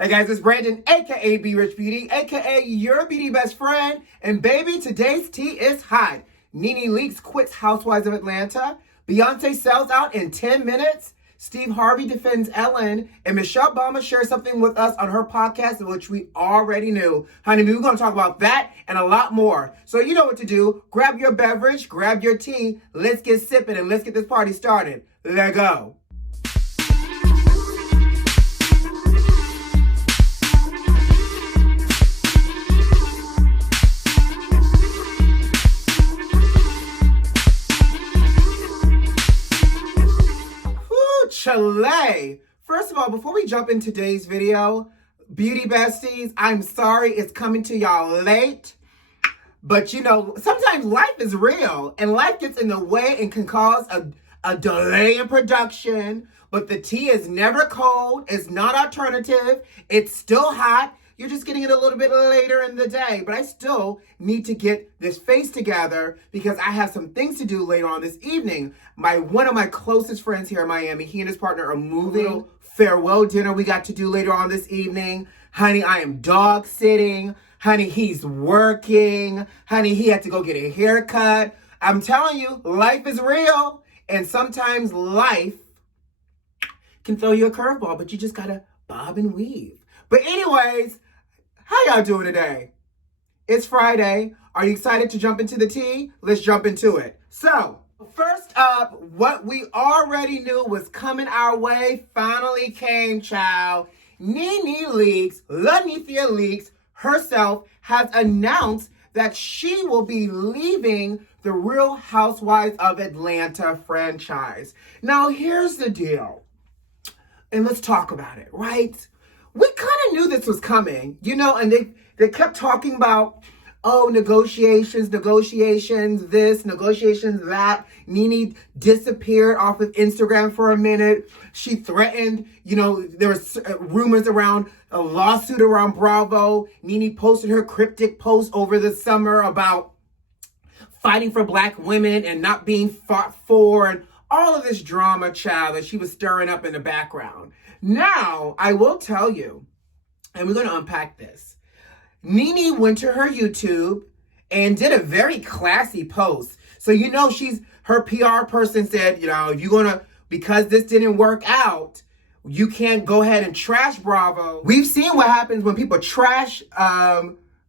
Hey guys, it's Brandon, aka B.Rich Beauty, aka your beauty best friend. And baby, today's tea is hot. NeNe Leakes quits Housewives of Atlanta. Beyonce sells out in 10 minutes. Steve Harvey defends Ellen. And Michelle Obama shares something with us on her podcast, which we already knew. Honey, we're going to talk about that and a lot more. So you know what to do. Grab your beverage, grab your tea. Let's get sipping and let's get this party started. Let's go. Chile. First of all, before we jump in today's video, beauty besties, I'm sorry it's coming to y'all late. But you know, sometimes life is real and life gets in the way and can cause a delay in production. But the tea is never cold. It's not alternative. It's still hot. You're just getting it a little bit later in the day. But I still need to get this face together because I have some things to do later on this evening. One of my closest friends here in Miami, he and his partner are moving. Farewell dinner we got to do later on this evening. Honey, I am dog sitting. Honey, he's working. Honey, he had to go get a haircut. I'm telling you, life is real. And sometimes life can throw you a curveball, but you just gotta bob and weave. But anyways, how y'all doing today? It's Friday. Are you excited to jump into the tea? Let's jump into it. So, first up, what we already knew was coming our way finally came, child. NeNe Leakes, NeNe Leakes herself has announced that she will be leaving the Real Housewives of Atlanta franchise. Now, here's the deal. And let's talk about it, right? We kind of knew this was coming, you know, and they kept talking about, oh, negotiations, this, negotiations, that. NeNe disappeared off of Instagram for a minute. She threatened, you know, there was rumors around a lawsuit around Bravo. NeNe posted her cryptic post over the summer about fighting for Black women and not being fought for, and all of this drama, child, that she was stirring up in the background. Now, I will tell you, and we're going to unpack this. NeNe went to her YouTube and did a very classy post. So, you know, her PR person said, you know, because this didn't work out, you can't go ahead and trash Bravo. We've seen what happens when people trash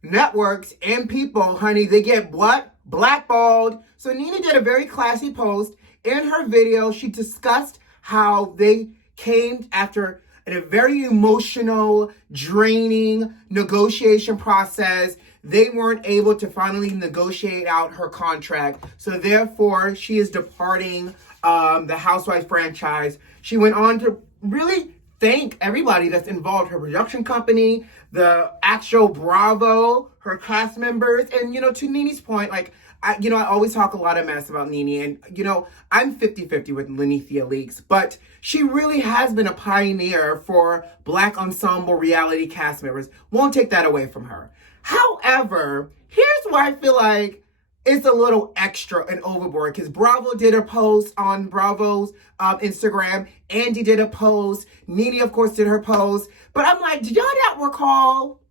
networks and people, honey. They get what? Blackballed. So NeNe did a very classy post. In her video, she discussed how they came after a very emotional, draining negotiation process. They weren't able to finally negotiate out her contract. So therefore, she is departing the Housewives franchise. She went on to really thank everybody that's involved, her production company, the actual Bravo, her cast members. And, you know, to NeNe's point, like, I always talk a lot of mess about NeNe, and, you know, I'm 50-50 with NeNe Leakes, but she really has been a pioneer for Black ensemble reality cast members. Won't take that away from her. However, here's where I feel like it's a little extra and overboard, because Bravo did a post on Bravo's Instagram. Andy did a post. NeNe, of course, did her post. But I'm like, did y'all not recall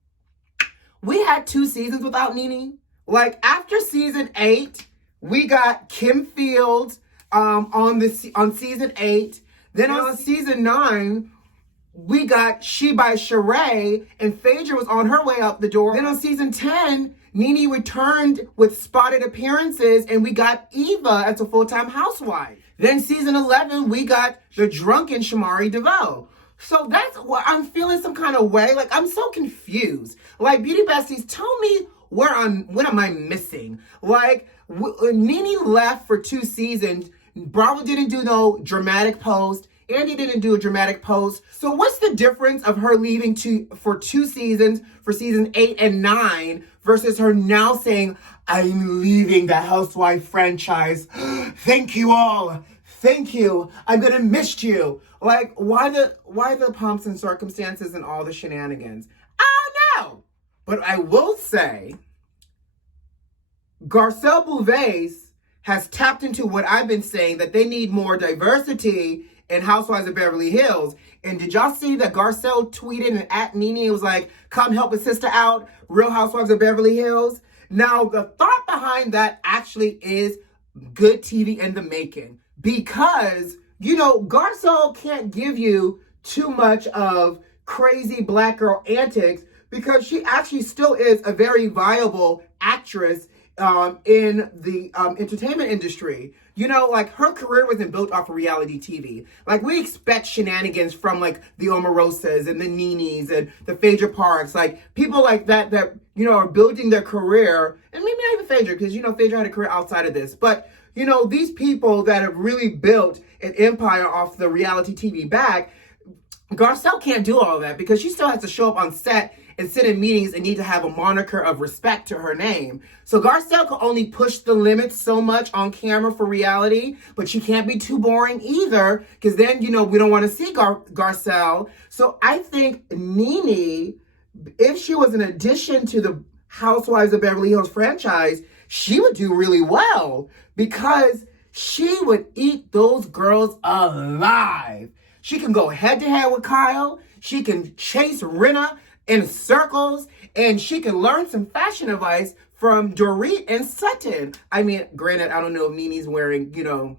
we had 2 seasons without NeNe? Like, after season 8, we got Kim Fields on season 8. Then on season 9, we got She by Sheree, and Phaedra was on her way out the door. Then on season 10, NeNe returned with spotted appearances, and we got Eva as a full-time housewife. Then season 11, we got the drunken Shamari DeVoe. So that's what I'm feeling some kind of way. Like, I'm so confused. Like, beauty besties, tell me what am I missing? Like, NeNe left for 2 seasons. Bravo didn't do no dramatic post. Andy didn't do a dramatic post. So what's the difference of her leaving for 2 seasons, for season 8 and 9, versus her now saying, I'm leaving the Housewife franchise. Thank you all. Thank you. I'm gonna miss you. Like, why the pomps and circumstances and all the shenanigans? I don't know. But I will say, Garcelle Bouvet's has tapped into what I've been saying, that they need more diversity in Housewives of Beverly Hills. And did y'all see that Garcelle tweeted and at NeNe? It was like, come help a sister out, Real Housewives of Beverly Hills. Now, the thought behind that actually is good TV in the making. Because, you know, Garcelle can't give you too much of crazy black girl antics because she actually still is a very viable actress in the entertainment industry. You know, like, her career wasn't built off of reality TV. Like, we expect shenanigans from, like, the Omarosas and the NeNes and the Phaedra Parks. Like, people like that, you know, are building their career. And maybe not even Phaedra, because, you know, Phaedra had a career outside of this. But, you know, these people that have really built an empire off the reality TV back, Garcelle can't do all of that because she still has to show up on set and sit in meetings and need to have a moniker of respect to her name. So Garcelle can only push the limits so much on camera for reality, but she can't be too boring either, because then, you know, we don't want to see Garcelle. So I think NeNe, if she was an addition to the Housewives of Beverly Hills franchise, she would do really well because she would eat those girls alive. She can go head to head with Kyle. She can chase Rinna in circles, and she can learn some fashion advice from Dorit and Sutton. I mean, granted, I don't know if NeNe's wearing, you know,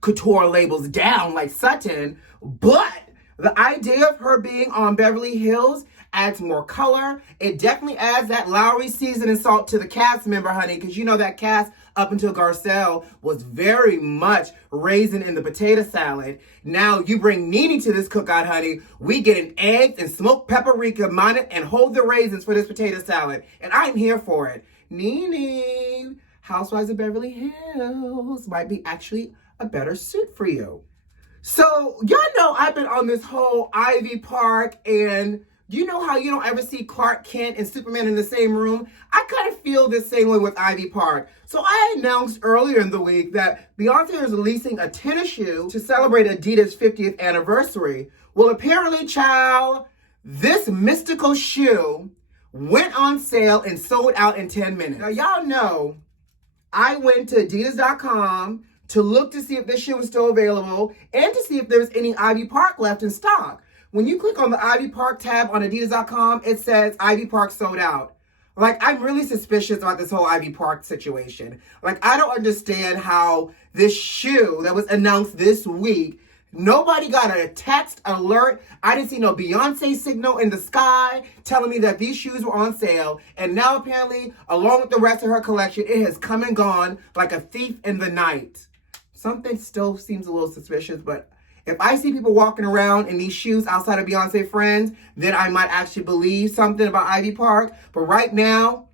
couture labels down like Sutton, but the idea of her being on Beverly Hills adds more color. It definitely adds that Lowry seasoning salt to the cast member, honey, because you know that cast up until Garcelle was very much raisin in the potato salad. Now you bring NeNe to this cookout, honey. We get an egg and smoked paprika, mine it, and hold the raisins for this potato salad. And I'm here for it. NeNe, Housewives of Beverly Hills might be actually a better suit for you. So y'all know I've been on this whole Ivy Park, and you know how you don't ever see Clark Kent and Superman in the same room? I kind of feel the same way with Ivy Park. So I announced earlier in the week that Beyonce is releasing a tennis shoe to celebrate Adidas' 50th anniversary. Well, apparently, child, this mystical shoe went on sale and sold out in 10 minutes. Now, y'all know I went to Adidas.com to look to see if this shoe was still available and to see if there was any Ivy Park left in stock. When you click on the Ivy Park tab on Adidas.com, it says Ivy Park sold out. Like, I'm really suspicious about this whole Ivy Park situation. Like, I don't understand how this shoe that was announced this week, nobody got a text alert. I didn't see no Beyonce signal in the sky telling me that these shoes were on sale. And now apparently, along with the rest of her collection, it has come and gone like a thief in the night. Something still seems a little suspicious, but if I see people walking around in these shoes outside of Beyonce friends, then I might actually believe something about Ivy Park. But right now,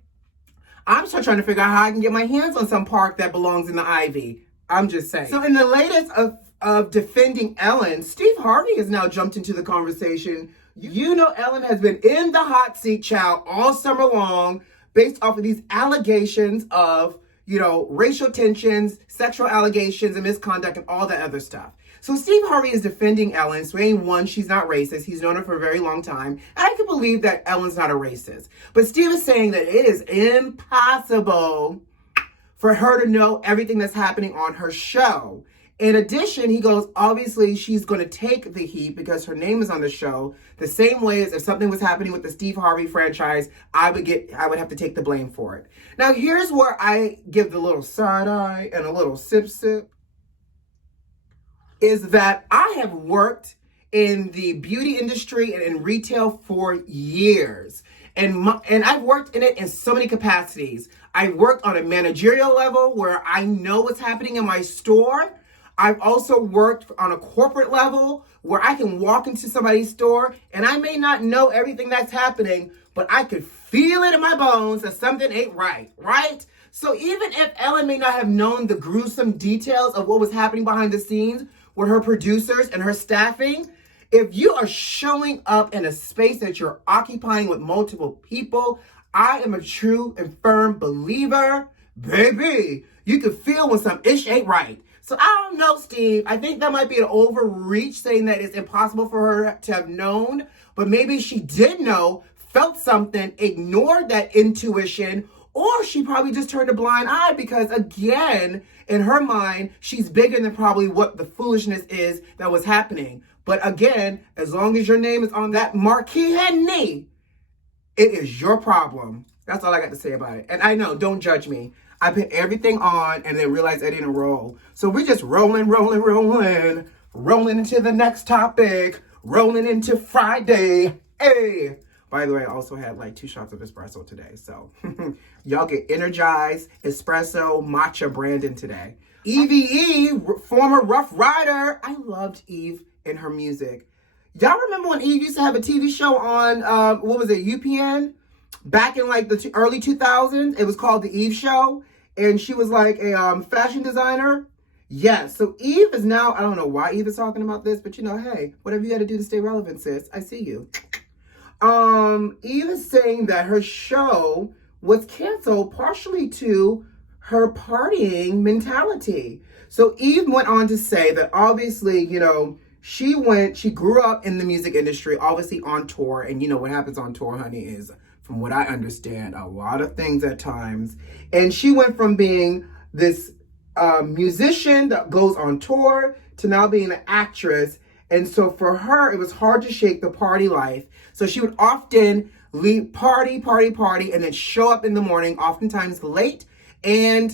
I'm still trying to figure out how I can get my hands on some park that belongs in the Ivy. I'm just saying. So in the latest of defending Ellen, Steve Harvey has now jumped into the conversation. You know Ellen has been in the hot seat, child, all summer long, based off of these allegations of, you know, racial tensions, sexual allegations, and misconduct, and all that other stuff. So Steve Harvey is defending Ellen, saying, one, she's not racist. He's known her for a very long time. And I can believe that Ellen's not a racist. But Steve is saying that it is impossible for her to know everything that's happening on her show. In addition, he goes, obviously, she's going to take the heat because her name is on the show. The same way as if something was happening with the Steve Harvey franchise, I would have to take the blame for it. Now, here's where I give the little side eye and a little sip, is that I have worked in the beauty industry and in retail for years. And I've worked in it in so many capacities. I've worked on a managerial level where I know what's happening in my store. I've also worked on a corporate level where I can walk into somebody's store and I may not know everything that's happening, but I could feel it in my bones that something ain't right, right? So even if Ellen may not have known the gruesome details of what was happening behind the scenes with her producers and her staffing, if you are showing up in a space that you're occupying with multiple people, I am a true and firm believer, baby, you can feel when some ish ain't right. So I don't know, Steve. I think that might be an overreach saying that it's impossible for her to have known, but maybe she did know, felt something, ignored that intuition, Or she probably just turned a blind eye because, again, in her mind, she's bigger than probably what the foolishness is that was happening. But again, as long as your name is on that marquee honey, it is your problem. That's all I got to say about it. And I know, don't judge me. I put everything on and then realized I didn't roll. So we're just rolling into the next topic, rolling into Friday. Hey. By the way, I also had like 2 shots of espresso today. So y'all get energized, espresso, matcha Brandon today. Eve, former Rough Rider. I loved Eve and her music. Y'all remember when Eve used to have a TV show on, what was it, UPN? Back in like the early 2000s. It was called The Eve Show. And she was like a fashion designer. Yes, so Eve is now, I don't know why Eve is talking about this, but you know, hey, whatever you got to do to stay relevant, sis. I see you. Eve is saying that her show was canceled partially to her partying mentality. So Eve went on to say that obviously, you know, she grew up in the music industry, obviously on tour. And you know what happens on tour, honey, is, from what I understand, a lot of things at times. And she went from being this musician that goes on tour to now being an actress. And so for her, it was hard to shake the party life. So she would often leave party, and then show up in the morning, oftentimes late and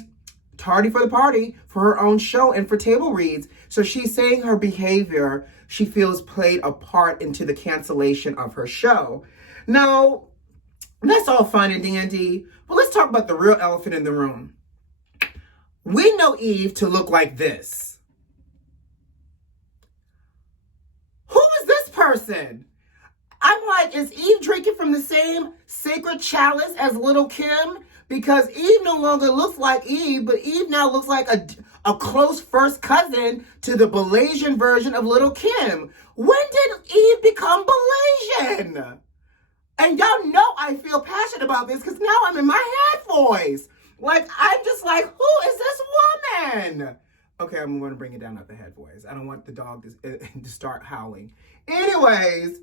tardy for the party for her own show and for table reads. So she's saying her behavior, she feels, played a part into the cancellation of her show. Now, that's all fine and dandy, but let's talk about the real elephant in the room. We know Eve to look like this. Who is this person? I'm like, is Eve drinking from the same sacred chalice as Little Kim? Because Eve no longer looks like Eve, but Eve now looks like a close first cousin to the Malaysian version of Little Kim. When did Eve become Malaysian? And y'all know I feel passionate about this because now I'm in my head voice. Like, I'm just like, who is this woman? Okay, I'm going to bring it down at the head voice. I don't want the dog to start howling. Anyways,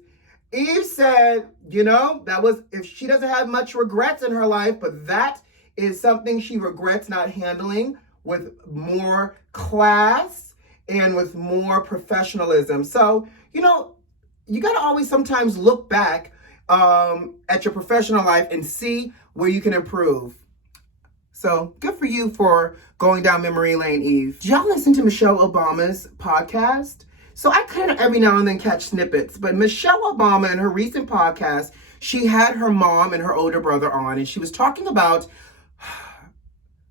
Eve said, you know, that was, if she doesn't have much regrets in her life, but that is something she regrets not handling with more class and with more professionalism. So, you know, you got to always sometimes look back at your professional life and see where you can improve. So good for you for going down memory lane, Eve. Did y'all listen to Michelle Obama's podcast? So I kind of every now and then catch snippets, but Michelle Obama in her recent podcast, she had her mom and her older brother on, and she was talking about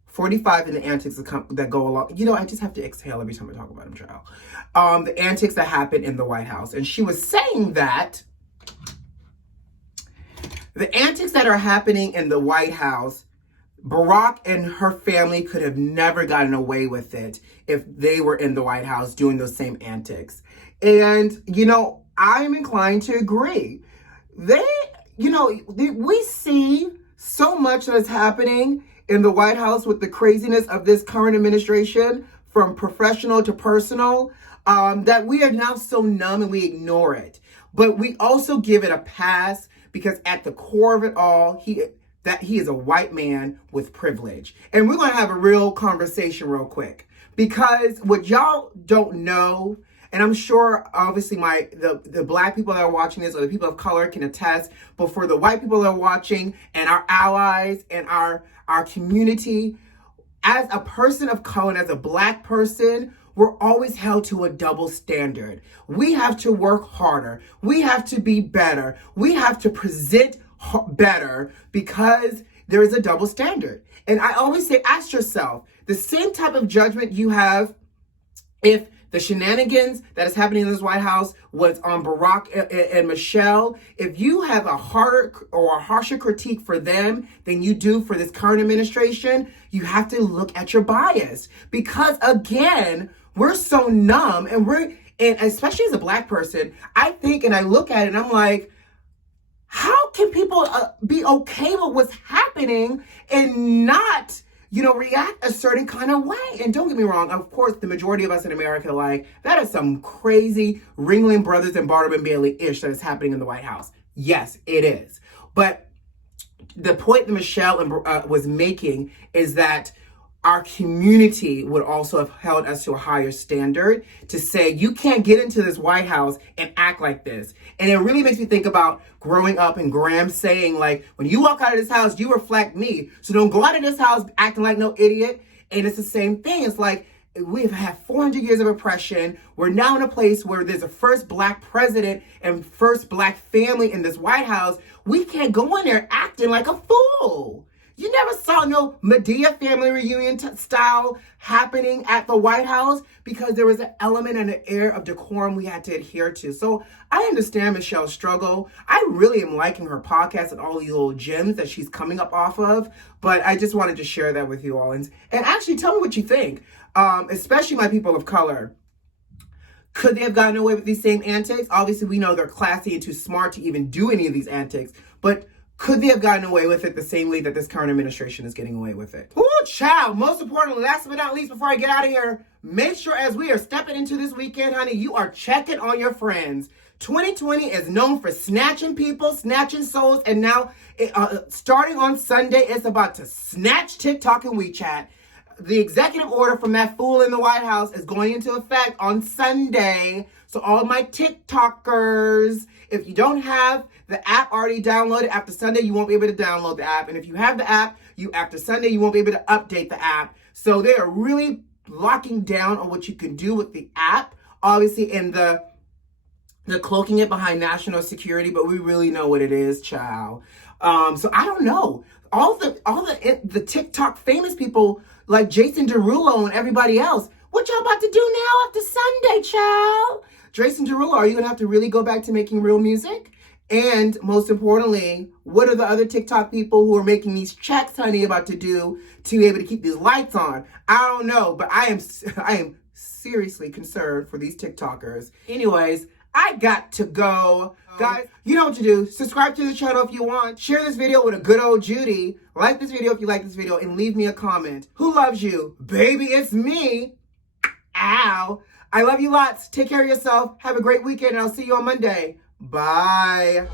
45 and the antics that go along. You know, I just have to exhale every time I talk about them, child. The antics that happen in the White House. And she was saying that the antics that are happening in the White House, Barack and her family could have never gotten away with it if they were in the White House doing those same antics. And, you know, I'm inclined to agree. We see so much that is happening in the White House with the craziness of this current administration, from professional to personal, that we are now so numb and we ignore it. But we also give it a pass because at the core of it all, he is a white man with privilege. And we're going to have a real conversation real quick. Because what y'all don't know, and I'm sure obviously the black people that are watching this or the people of color can attest, but for the white people that are watching and our allies and our community, as a person of color and as a black person, we're always held to a double standard. We have to work harder. We have to be better. We have to present better because there is a double standard. And I always say, ask yourself, the same type of judgment you have if the shenanigans that is happening in this White House was on Barack and Michelle, if you have a harder or a harsher critique for them than you do for this current administration, you have to look at your bias. Because again, we're so numb and especially as a black person, I think and I look at it and I'm like, how can people be okay with what's happening and not, react a certain kind of way? And don't get me wrong, of course, the majority of us in America, like, that is some crazy Ringling Brothers and Barnum and Bailey-ish that is happening in the White House. Yes, it is. But the point that Michelle was making is that our community would also have held us to a higher standard to say, you can't get into this White House and act like this. And it really makes me think about growing up and Graham saying, like, when you walk out of this house, you reflect me. So don't go out of this house acting like no idiot. And it's the same thing. It's like, we've had 400 years of oppression. We're now in a place where there's a first Black president and first Black family in this White House. We can't go in there acting like a fool. You never saw no Medea family reunion style happening at the White House because there was an element and an air of decorum we had to adhere to. So I understand Michelle's struggle. I really am liking her podcast and all these little gems that she's coming up off of. But I just wanted to share that with you all. And actually tell me what you think, especially my people of color. Could they have gotten away with these same antics? Obviously, we know they're classy and too smart to even do any of these antics. But could they have gotten away with it the same way that this current administration is getting away with it? Ooh, child. Most importantly, last but not least, before I get out of here, make sure as we are stepping into this weekend, honey, you are checking on your friends. 2020 is known for snatching people, snatching souls, and now, starting on Sunday, it's about to snatch TikTok and WeChat. The executive order from that fool in the White House is going into effect on Sunday. So all my TikTokers, if you don't have the app already downloaded, after Sunday, you won't be able to download the app. And if you have the app, after Sunday, you won't be able to update the app. So they are really locking down on what you can do with the app. Obviously, in the cloaking it behind national security, but we really know what it is, child. So I don't know. All the TikTok famous people like Jason Derulo and everybody else, what y'all about to do now after Sunday, child? Jason Derulo, are you gonna have to really go back to making real music? And most importantly, what are the other TikTok people who are making these checks, honey, about to do to be able to keep these lights on? I don't know, but I am seriously concerned for these TikTokers. Anyways, I got to go. Guys, you know what to do. Subscribe to the channel if you want. Share this video with a good old Judy. Like this video if you like this video, and leave me a comment. Who loves you? Baby, it's me. Ow. I love you lots. Take care of yourself. Have a great weekend, and I'll see you on Monday. Bye.